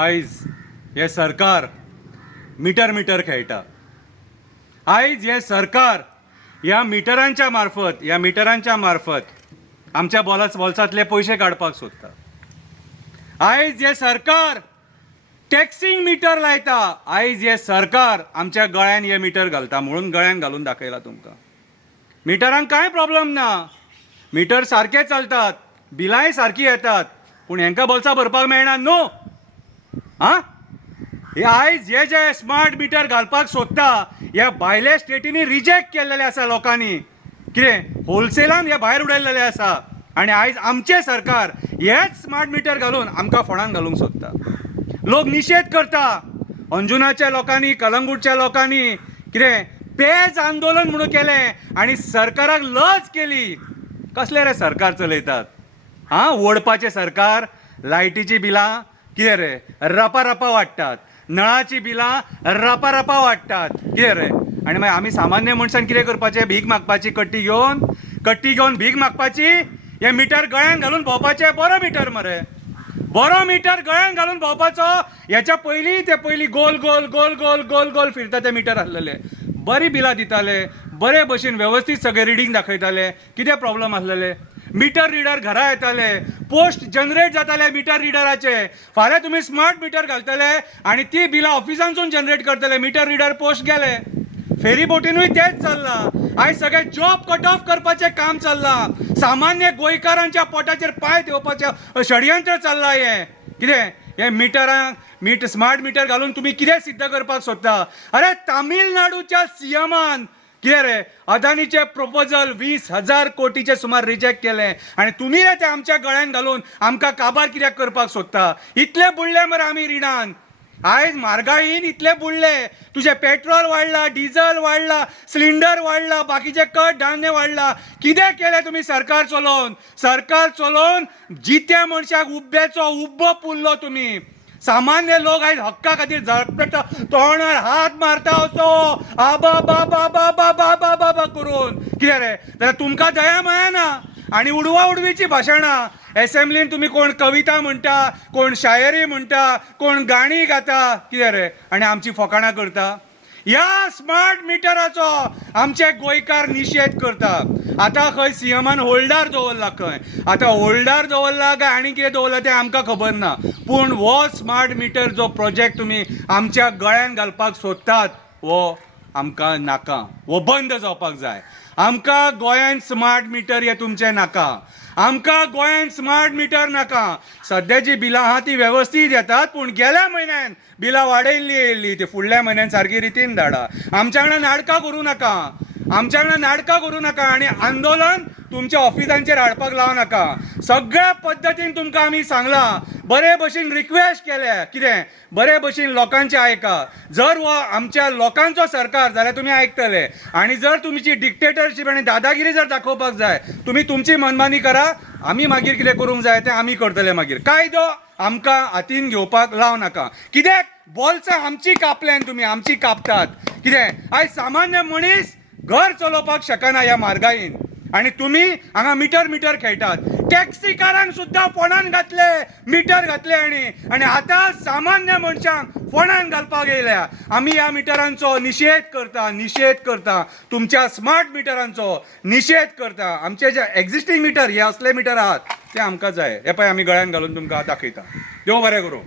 आयज हे सरकार मीटर खेळटा। आयज हे सरकार ह्या मिटरांच्या मार्फत आमच्या बोल्सांतले पयशे काडपाक सोदता। आयज हे सरकार टॅक्सींग मीटर लायता। आयज हे सरकार आमच्या गळ्यान हे मीटर घालता म्हणून गळ्यान घालून दाखयला तुमकां। मिटरांक कांय प्रॉब्लेम ना, मीटर सारके चलतात, बिलांय सारकी येतात, पूण हेंकां बोल्सां भरपाक मेळना न्हू। हे आयज हे जे स्मार्ट मीटर घालपाक सोदता ह्या भायल्या स्टेटींनी रिजेक्ट केल्लेले आसा लोकांनी। कितें होलसेलान हे भायर उडयल्लेले आसा आनी आयज आमचे सरकार हेच स्मार्ट मीटर घालून आमकां फोंडान घालूंक सोदता। लोक निशेध करता। अंजुनाच्या लोकांनी, कलंगूटच्या लोकांनी कितें पेज आंदोलन म्हणून केलें आनी सरकाराक लज केली। कसले रे सरकार चलयतात? ओडपाचे सरकार, लायटीची बिलां कितें रे रपा वाडटात, नळाची बिलां रपा वाडटात, कितें रे? आनी मागीर आमी सामान्य मनशान कितें करपाचें? भीक मागपाची कट्टी घेवन भीक मागपाची? हे मीटर गळ्यान घालून भोंवपाचें? बरो मीटर मरे, बरो मीटर गळ्यान घालून भोंवपाचो। हेच्या पयलीं गोल गोल गोल गोल गोल गोल फिरता ते मीटर आसलेले, बरी बिलां दिताले, बरे भशेन वेवस्थीत सगळे रिडींग दाखयताले। कितें प्रॉब्लेम आसलेले? मीटर रिडर घरा येताले, पोस्ट जनरेट जाताले मीटर रिडराचे। फाल्यां तुमी स्मार्ट मीटर घालतले आनी ती बिलां ऑफिसांसून जनरेट करतले। मीटर रिडर पोस्ट गेले। फेरी बोटीनूय तेच चल्लां। आयज सगळे जॉब कट ऑफ करपाचें काम चल्लां। सामान्य गोंयकारांच्या पोटाचेर पांय ठेवपाचें षडयंत्र चल्लां। हे कितें? हे स्मार्ट मीटर घालून तुमी कितें सिद्ध करपाक सोदता? अरे तामिळनाडूच्या सीएमान कितें रे अदानीचे प्रपोजल 20,000 कोटीचे सुमार रिजेक्ट केले आनी तुमी रे ते आमच्या गळ्यान घालून आमकां काबार कित्याक करपाक सोदता? इतले बुडले मरे आमी रिणान। आयज म्हारगायेन इतले बुडले। तुझे पेट्रोल वाडला, डिझल वाडला, सिलिंडर वाडला, बाकीचे धान्य वाडला। कितें केलें तुमी सरकार चलोवन जित्या मनशाक उब्बो पुरलो तुमी। सामान्य लोक आयज हक्का खातीर झळपटा, तोंडार हात मारता असो आबा बाबा बाबा बाबा बाबा करून। कितें रे? जाल्यार तुमकां दया मेळना आनी उडवाउडवीची भाशणां। एसेंब्लीन तुमी कोण कविता म्हणटा, कोण शायरी म्हणटा, कोण गाणी गाता, कितें रे? आनी आमची फकाणां करता। ह्या स्मार्ट मिटराचो आमचे गोंयकार निशेध करता। आतां खंय सीएमान होल्डार दवरला, खंय आतां होल्डार दवरला काय आनी कितें दवरला तें आमकां खबर ना, पूण हो स्मार्ट मिटर जो प्रोजेक्ट तुमी आमच्या गळ्यान घालपाक सोदतात हो आमकां नाका, हो बंद जावपाक जाय। आमकां गोंयान स्मार्ट मिटर हे तुमचे नाका। आमकां गोंयान स्मार्ट मिटर नाका। सद्याची बिलां आहा ती वेवस्थीत येतात, पूण गेल्या म्हयन्यान बिलां वाडयल्ली येयल्ली, ती फुडल्या म्हयन्यान सारकी रितीन धाडा। आमच्या वांगडा नाटकां करूं नाका आनी आंदोलन तुमच्या ऑफिसांचेर हाडपाक लावं नाका। सगळ्या पद्दतीन तुमकां आमी सांगलां, बरे भशेन रिक्वेस्ट केल्या, कितें बरे भशेन लोकांचें आयका। जर हो आमच्या लोकांचो सरकार जाल्यार तुमी आयकतले, आनी जर तुमची डिक्टेटरशीप आनी दादागिरी जर दाखोवपाक जाय तुमी तुमची मनमानी करा। आमी मागीर कितें करूंक जाय तें आमी करतले। मागीर कायदो आमकां हातीन घेवपाक लाव नाका। कित्याक बोल्सां आमची कापल्यान तुमी आमची कापतात। कितें आयज सामान्य मनीस घर चलोवपाक शकना ह्या म्हारगायेन आनी तुमी हांगा मीटर खेळटात। टॅक्सीकारांक सुद्दां फोंडान घातले, मीटर घातले आनी आतां सामान्य मनशांक फोंडान घालपाक येयल्या। आमी ह्या मिटरांचो निशेध करता, तुमच्या स्मार्ट मिटरांचो निशेध करता। आमचे जे एक्झिस्टींग मिटर हे असले मिटर आहात ते आमकां जाय। हे पळय आमी गळ्यान घालून तुमकां दाखयता। देव बरें करूं।